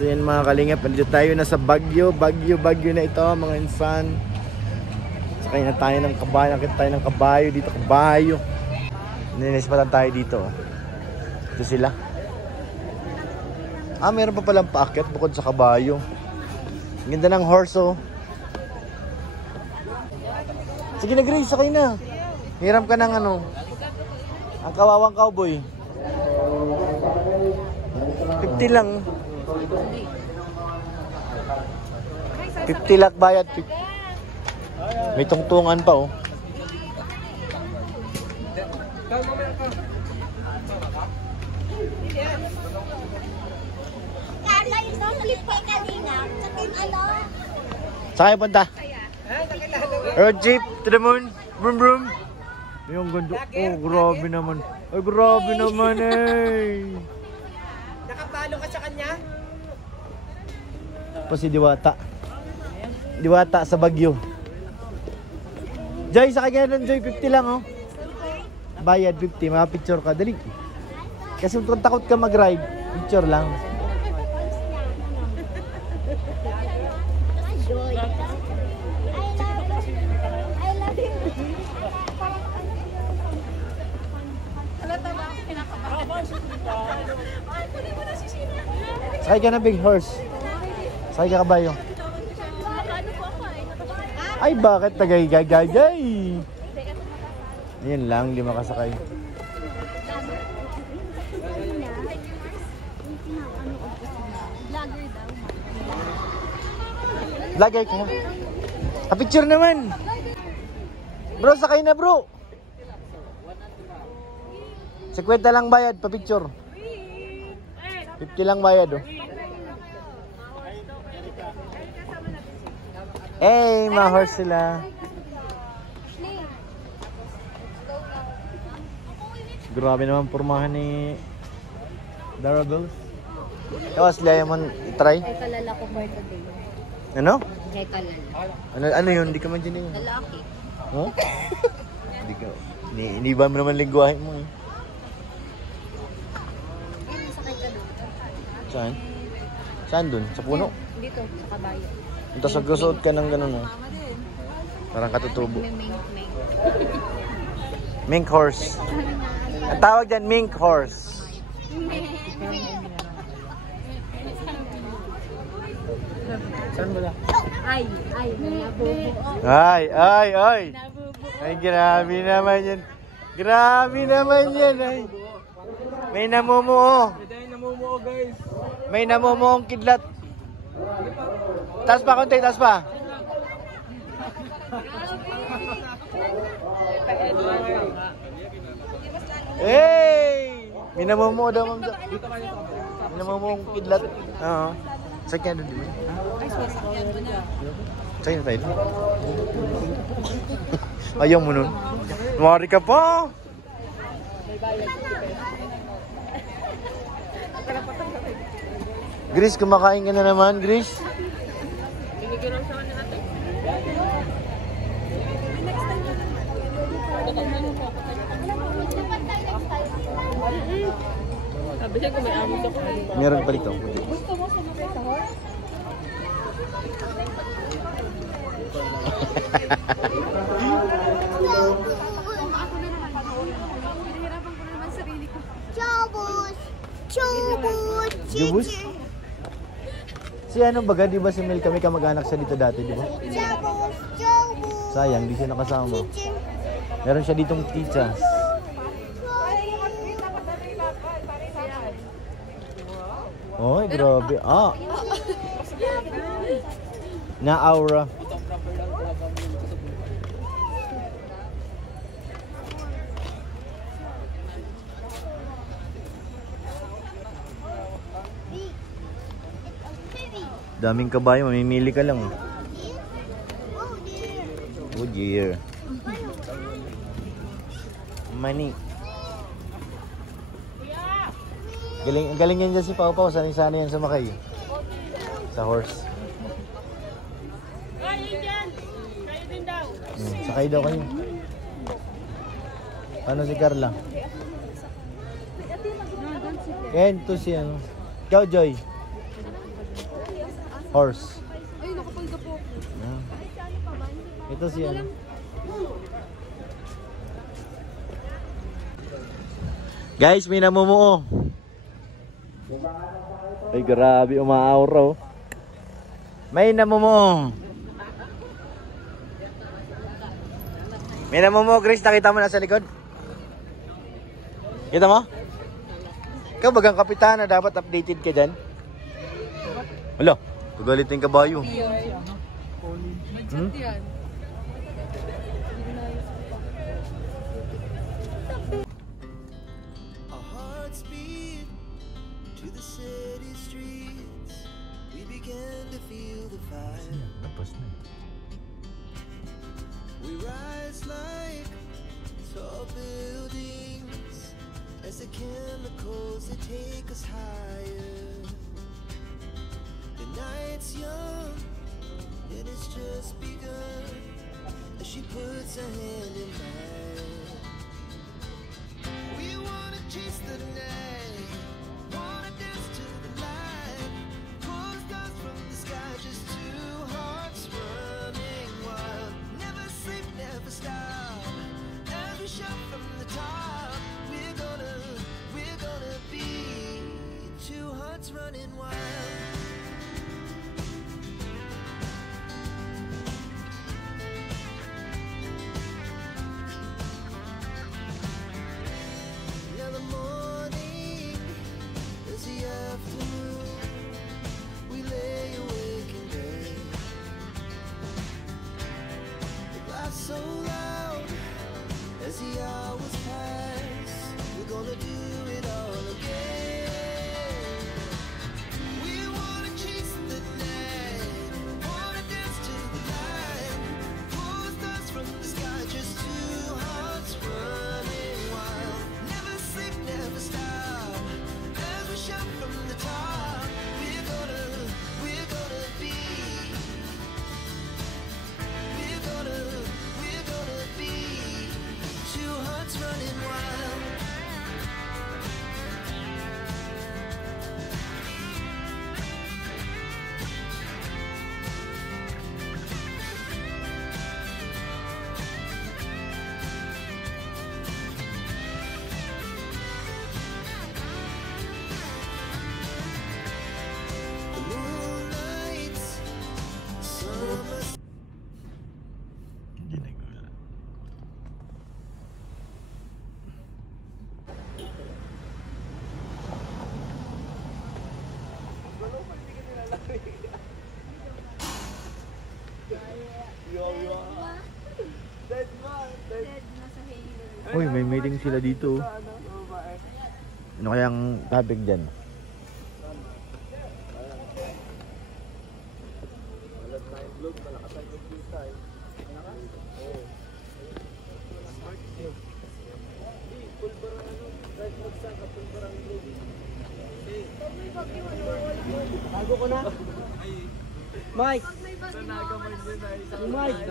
So yan mga kalingap, nandito tayo na sa Baguio na ito mga insan. Sakay na tayo ng kabayo, nakita tayo ng kabayo dito, kabayo. Ninispatan tayo dito. Ito sila. Meron pa palang paakyat bukod sa kabayo. Ang ganda ng horse oh. Sige na Grace, sakay na. Hiram ka ng ano, ang kawawang cowboy. 50 lang. 50 lakh bayad. May tungtungan pa oh. Saan kayo punta? Road trip to the moon. Broom broom. Yung ganda. Oh, grabe naman. Ay, grabe naman eh. Nakapalo ka sa kanya? Pa si Diwata. Diwata sa Baguio. Joy, sakay ka nun, Joy. 50 lang oh. Bayad 50. Makapicture ka. Dali. Kasi kung takot ka mag-ride, picture lang. Sakay ka na big horse. Sakay ka kabayo. Ay bakit tagay-gagay? Yan lang, di makasakay. Vlogger ka. Picture naman. Bro, sakay na bro. 50 lang bayad, pa-picture. 50 lang bayad oh. Hey, ma-horse sila. Grabe naman pormahan ni Darables. Tapos liya mo i-try. Kay kalala ko for today. Ano? Kay kalala. Ano yun? Hindi ka man dyan yun. Lalaki. Huh? Hindi ka. Iniba mo naman lingwahe mo eh. Sakay ka doon. Saan? Saan dun? Sa puno? Dito, sa kabayo. Tapos nagsusuot ka ng gano'n mo. Parang katutubo. Mink horse. Ang tawag dyan, mink horse. Saan ba? Ay, nabubo. Ay, grabe naman yan. Grabe naman yan. Ay. May namumuo. Guys. May namumuong kidlat. Taas pa konti, taas pa. Hey! May namumuo daw, ma'am. May namumuong kidlat. Oo. Saan kaya doon, di ba? Saan na tayo? Ayaw mo nun. Mari ka pa! Grace, kumakain ka na naman, Grace. Sabi siya kung may amo ko. Meron pa dito. Gusto mo sumakay sa horse? Ako na naman. Pinahirapan ko na naman sarili ko. Chobos! Jubus? Si ano baga, di ba si Mel kami kamag-anak siya dito dati, di ba? Sayang, di siya nakasama. Meron siya ditong teachers. Oy, grabe. Na-aura. Daming kabayo, mamimili ka lang. Oh dear. Money. Galing yan dyan si Pau Pau. Sanay-sanay yan sumakay. Sa horse. Sakay daw kayo. Paano si Carla? Yan, to si ano. Ikaw, Joy. Horse. Ay, nakapalda po ako. Yeah. Ay, si ano pa ba? Ito si ano. Guys, may namumuo. Ay, grabe, umaauraw. May namumuo. May namumuo, Grace. Nakita mo na sa likod? Kita mo? Ikaw bagang kapitana, dapat updated ka dyan. Hala, kagalit yung kabayo. Hmm? Our hearts beat to the city streets. We began to feel the fire. We rise like tall buildings as the chemicals they take us higher. The night's young, and it's just begun as she puts her hand in mine. We wanna chase the night, wanna dance to the light, pull stars from the sky, just two hearts running wild. Never sleep, never stop, as we shout from the top. We're gonna be two hearts running wild. Now the morning is the afternoon. We lay awake in bed. The glass so loud as the hours pass. We're gonna do it all again. We wanna chase the night, wanna dance to the light, pull stars from the sky, just two hearts running wild. Never sleep, never stop, as we shout from the top. We're gonna be, we're gonna be two hearts running wild. The moonlight, summer. Dead na sa Halo. Uy, may meeting sila dito. Ano kayang topic dyan? Bago ko na. Mike! Pag may bagyo ako na Mike!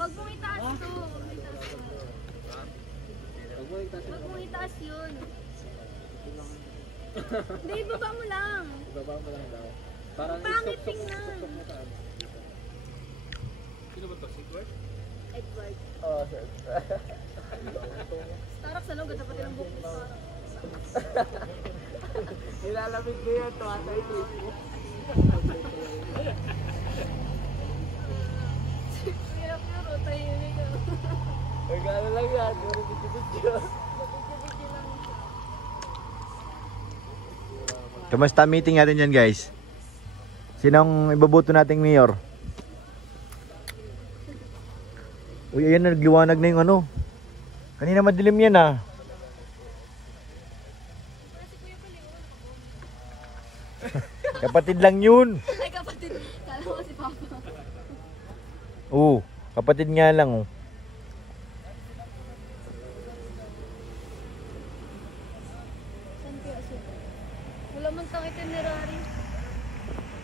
Pag bumitaas to. Pag bumitaas yun. Hindi, ibaba mo lang. Ibaba mo lang daw. Parang Pangit tingnan. Sino ba to? Sigward? Edward. Oo, sir. Starok sa loob, dapat yung buhok mo. Nilalamig ko yan. Tuwata ito. Hirap yun, o tayo yun. Ay, gano'n lang yan. Puro video-video. Kamusta meeting natin yan, guys? Sinong iboboto nating mayor? Uy, ayan na, nagliwanag na yung ano. Kanina madilim yan ah. Kapatid lang yun. Ay, kapatid. Kala ko si Papa. Oo, kapatid nga lang oh. Saan kaya siya? Wala man tang itinerary.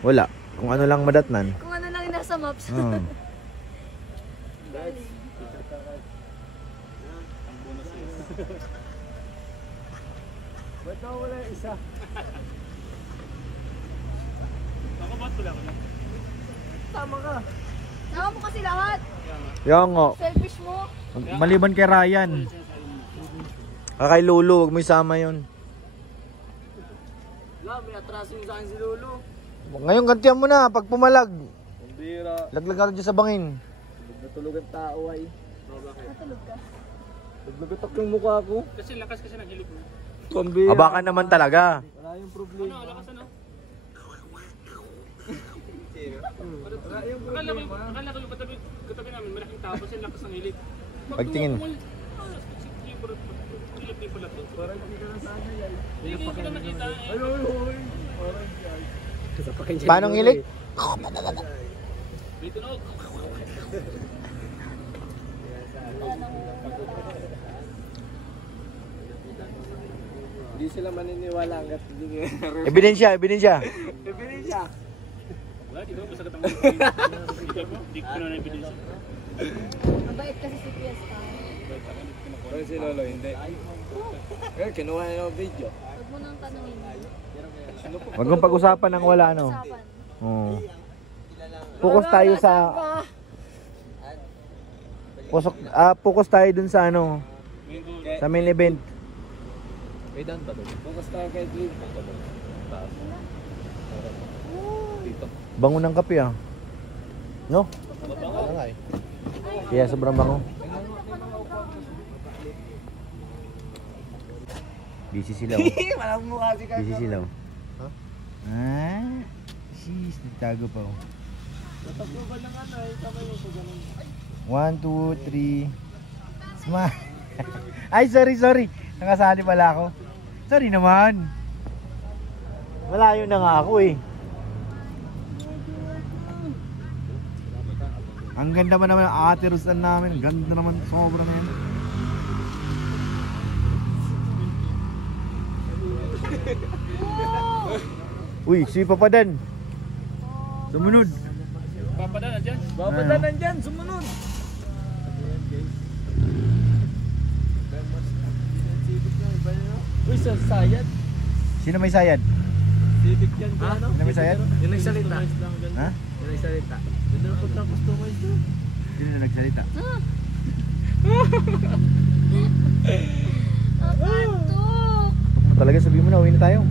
Wala. Kung ano lang madatnan. Kung ano lang yung nasa maps. Hmm. Ba't ako wala yung isa? Ako ba't wala ko lang? Tama ka. Sama mo kasi lahat. Yan nga. Selfish mo. Maliban kay Ryan. Kay Lulu, huwag mo isama yun. Wala, may atraso yung sa akin si Lolo. Ngayon gantihan mo na, pag pumalag. Ang bira. Laglag natin dyan sa bangin. Natulog ang tao ay. Natulog ka. Naglugutok yung mukha ko. Kasi lakas kasi ng hilig mo. Ang bira. Abakan naman talaga. Wala yung problema. Ano, lakas ano? Wala yung Akala problema. ko yung katabi namin, malaking tao kasi lakas ng hilig. Pagtingin. Hilig din pala to. Parang hindi ka na sana yan. Hindi ko na nakita eh. Ay, ay, ay. Parang yan. Paano ang hilig? Dito na. Hindi sila maniniwala hanggat hindi nga naroon. Ebidensya, ebidensya. Ebidensya. Wala, di ba? Basta katang Di ko na na-evidence. Mabait kasi si Fiesta. Pero si Lolo, hindi. Eh, kinuha na yung video. Huwag mo nang tanungin. Huwag mong pag-usapan ng wala, no? Usapan. Oo. Focus tayo sa... Focus tayo dun sa ano, sa main event. May dan ba doon? Focus tayo kay Dream. Bango ng kape, ah. No? Kaya sobrang bango. Busy sila, oh. Walang mukha si Kaka. Busy sila, oh. Ah, sis, nagtago pa, oh. Nataploban ng ano, eh. Tama yung sa ganun. 1, 2, 3. Smile. Ay, sorry. Nakasali pala ako. Sorry naman. Malayo na nga ako, eh. Ang ganda pa naman ang ate Rosan namin. Ang ganda naman, sobra na yan. Uy, si Papadan. Sumunod. Papadala dyan. Babadanan dyan, sumunod. Uy, sa sayad. Sino may sayad? Civic yan ka, ano? Sino may sayad? Yung nagsalita. Ha? Yung nagsalita. Ganda na pagka-customize to. Sino na nagsalita? Nakakantok. Talaga sabihin mo na, uwi na tayo.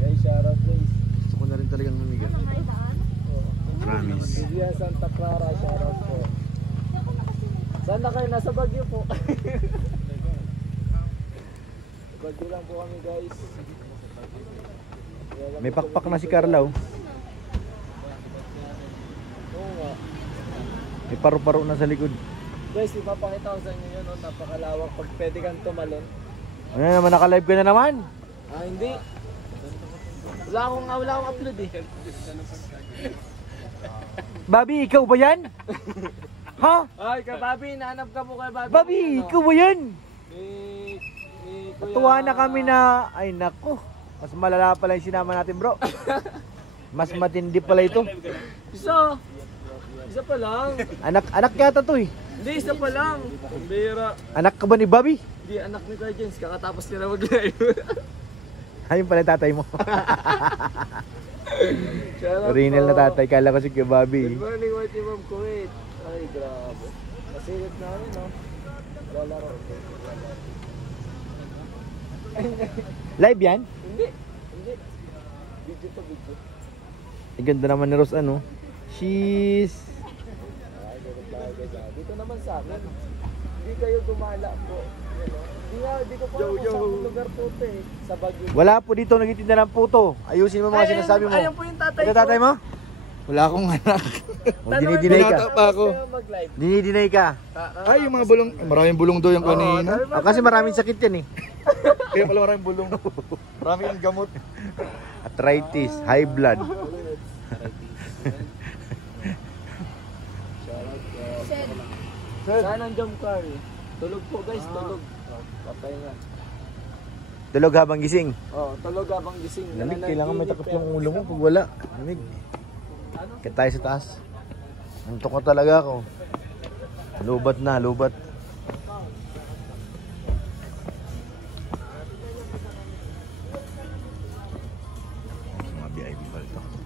Guys, shoutout guys. Gusto ko na rin talagang mamigat. Promise. Via Santa Clara, shoutout po. Saan na kayo? Nasa Baguio po. Baguio lang po kami guys. May pakpak na si Carla, oh. Oo nga. May paru-paro na sa likod. Guys, ipapakita ko sa inyo yun, no? Napakalawak pag pwede kang tumalon. Ano naman, naka-live ka na naman? Ah, hindi. Wala akong upload eh. Bobby, ikaw ba yan? Ha? Ay, kay Bobby, nahanap ka po kay Bobby. Bobby, ikaw ba yan? Ni Kuya... Tuwa na kami na, ay nako, mas malala pala yung sinama natin, bro. Mas matindi pala ito. Isa pa lang. Anak yata to, eh. Hindi, isa pa lang. Ang bira. Anak ka ba ni Bobby? Hindi, anak ni Kuya Jens. Kakatapos nila mag-live. Ayun pala yung tatay mo. Shoutout Original na po. tatay, kala ko si Kuya Bobby. Good morning, Whitey Ma'am Kuwait. Ay, grabe. Masilip namin, no? Lalaro. Live yan? Hindi. Video to video. Ang ganda naman ni Rose, ano? She's... Ay, ganun tayo guys. Dito naman sa akin. Hindi kayo gumala po. Hindi ko po alam kung saan lugar po ito eh. Sa Baguio. Wala po dito nagtitinda ng puto. Ayusin mo mga sinasabi mo. Ayan po yung tatay Ito ko. tatay mo? Wala akong anak. O, dinidinay ka. pa ako. Mag-live. Dinidinay ka. Ay, yung mga bulong, maraming bulong daw yung kanina. O, kasi maraming sakit yan, eh. Kaya pala maraming bulong. Maraming gamot. Arthritis, high blood. Saan ang jump car eh? Tulog po guys, tulog. Patay nga. Tulog habang gising. Oh, tulog habang gising. Lamig, kailangan may takip yung ulo mo. Pag wala, lamig. Kaya tayo sa taas. Antok ko talaga ako. Lubat na, lubat. Temple to.